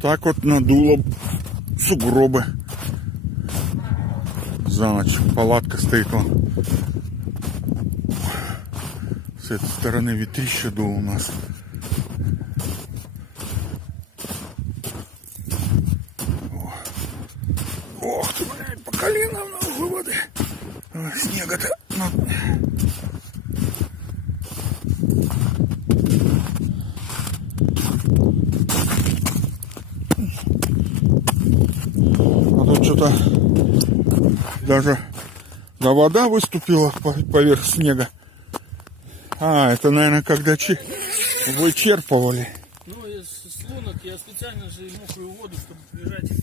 Так вот надуло сугробы. За ночь палатка стоит вон. С этой стороны ветрище дуло у нас. Ох ты, блядь, по колено на углу воды. Снега-то. А тут что-то даже вода выступила поверх снега. А, это, наверное, когда вычерпывали. Ну, из лунок я специально же мокрую воду, чтобы бежать.